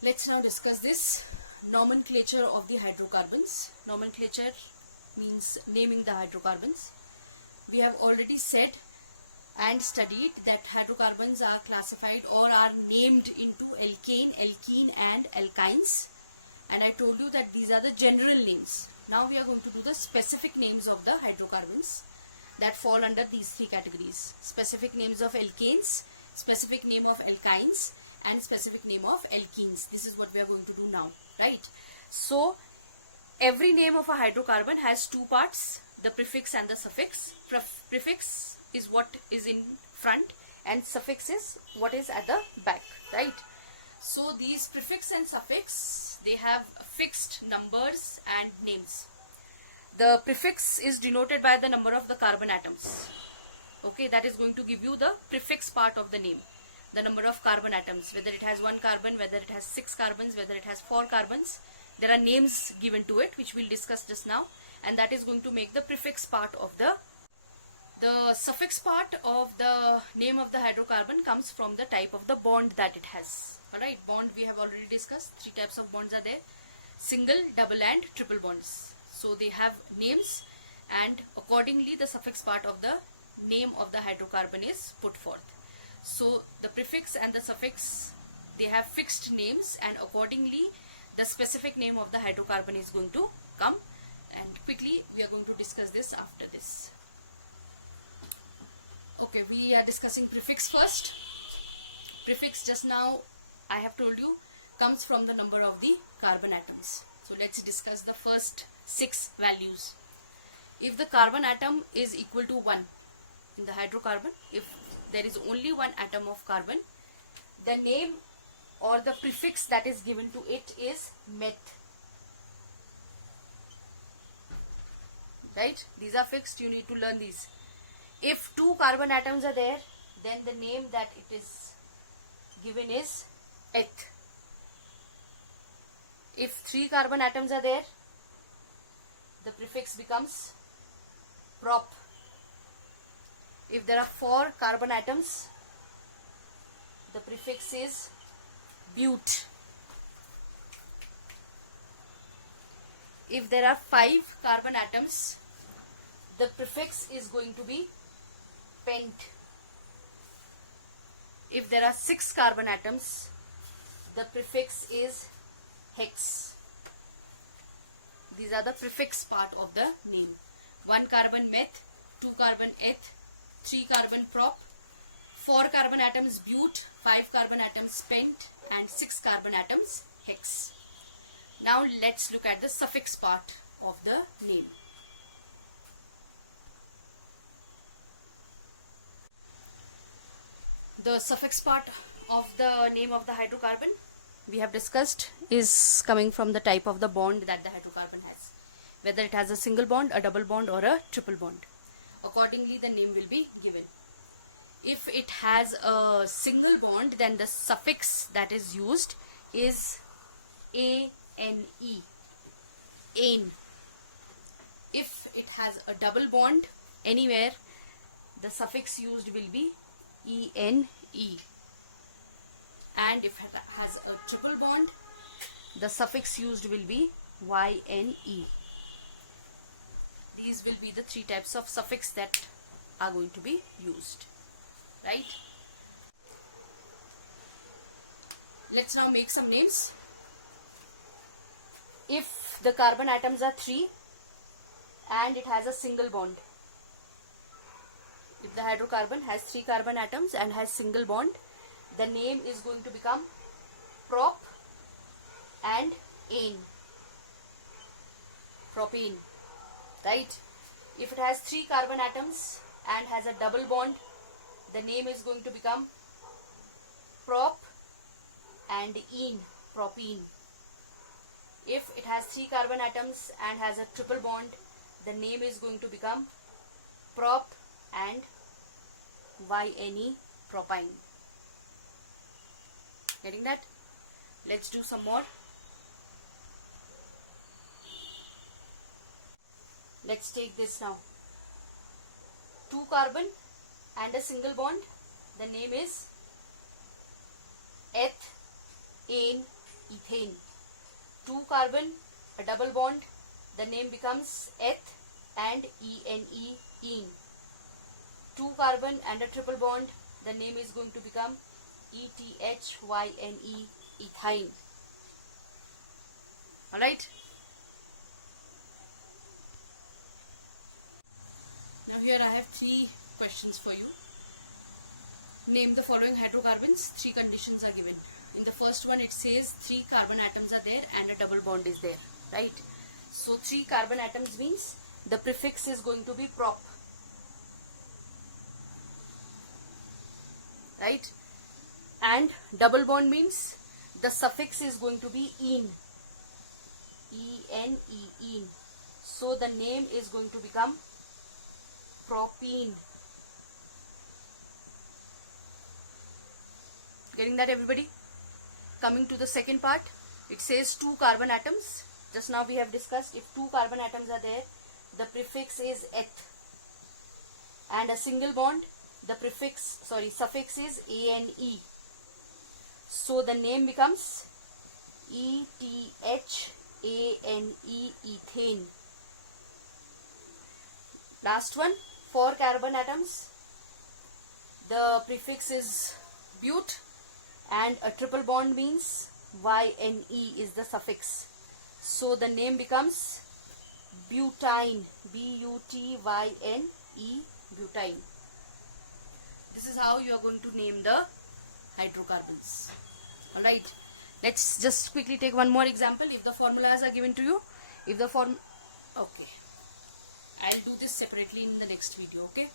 Let's now discuss this nomenclature of the hydrocarbons. Nomenclature means naming the hydrocarbons. We have already said and studied that hydrocarbons are classified or are named into alkane, alkene and alkynes. And I told you that these are the general names. Now we are going to do the specific names of the hydrocarbons that fall under these three categories. Specific names of alkanes, specific name of alkynes and specific name of alkenes. This is what we are going to do now, right? So every name of a hydrocarbon has two parts, the prefix and the suffix. Prefix is what is in front and suffix is what is at the back, right? So these prefix and suffix, they have fixed numbers and names. The prefix is denoted by the number of the carbon atoms. Okay, that is going to give you the prefix part of the name. The number of carbon atoms, whether it has one carbon, whether it has 6 carbons, whether it has 4 carbons. There are names given to it which we'll discuss just now, and that is going to make the prefix part of the suffix part of the name of the hydrocarbon comes from the type of the bond that it has. Alright, bond we have already discussed. 3 types of bonds are there: single, double and triple bonds. So they have names, and accordingly the suffix part of the name of the hydrocarbon is put forth. So the prefix and the suffix, they have fixed names, and accordingly the specific name of the hydrocarbon is going to come, and quickly we are going to discuss this after this. Okay, we are discussing prefix first. Prefix, just now I have told you, comes from the number of the carbon atoms. So let's discuss the first 6 values. If the carbon atom is equal to 1 in the hydrocarbon, if there is only one atom of carbon, the name or the prefix that is given to it is meth. Right? These are fixed, you need to learn these. If 2 carbon atoms are there, then the name that it is given is eth. If 3 carbon atoms are there, the prefix becomes prop. If there are 4 carbon atoms, the prefix is but. If there are 5 carbon atoms, the prefix is going to be pent. If there are 6 carbon atoms, the prefix is hex. These are the prefix part of the name. 1 carbon meth, 2 carbon eth, 3 carbon prop, 4 carbon atoms but, 5 carbon atoms pent and 6 carbon atoms hex. Now let's look at the suffix part of the name. The suffix part of the name of the hydrocarbon we have discussed is coming from the type of the bond that the hydrocarbon has, whether it has a single bond, a double bond or a triple bond. Accordingly the name will be given. If it has a single bond, then the suffix that is used is ane, ane. If it has a double bond anywhere, the suffix used will be ene. And if it has a triple bond, the suffix used will be yne. These will be the 3 types of suffix that are going to be used, right? Let's now make some names. If the carbon atoms are 3 and it has a single bond, if the hydrocarbon has 3 carbon atoms and has single bond, the name is going to become prop and ane. Propane, right? If it has 3 carbon atoms and has a double bond, the name is going to become prop and ene, propene. If it has 3 carbon atoms and has a triple bond, the name is going to become prop and yne, propyne. Getting that? Let's do some more. Let's take this now. 2 carbon and a single bond. The name is ethane. ethane. 2 carbon, a double bond, the name becomes eth and ene, ene. 2 carbon and a triple bond, the name is going to become ethyne, ethyne. Alright. Now here I have 3 questions for you. Name the following hydrocarbons. 3 conditions are given. In the first one it says 3 carbon atoms are there and a double bond is there, right? So 3 carbon atoms means the prefix is going to be prop, right? And double bond means the suffix is going to be ene, ene, ene. So the name is going to become propene. Getting that, everybody? Coming to the second part, it says 2 carbon atoms. Just now we have discussed, if 2 carbon atoms are there, the prefix is eth, and a single bond, the suffix is ane. So the name becomes ethane, ethane. Last one, 4 carbon atoms, the prefix is but, and a triple bond means yne is the suffix. So the name becomes butene, butyne, butene. This is how you are going to name the hydrocarbons. Alright, let's just quickly take one more example. If the formulas are given to you, okay, I'll do this separately in the next video, okay.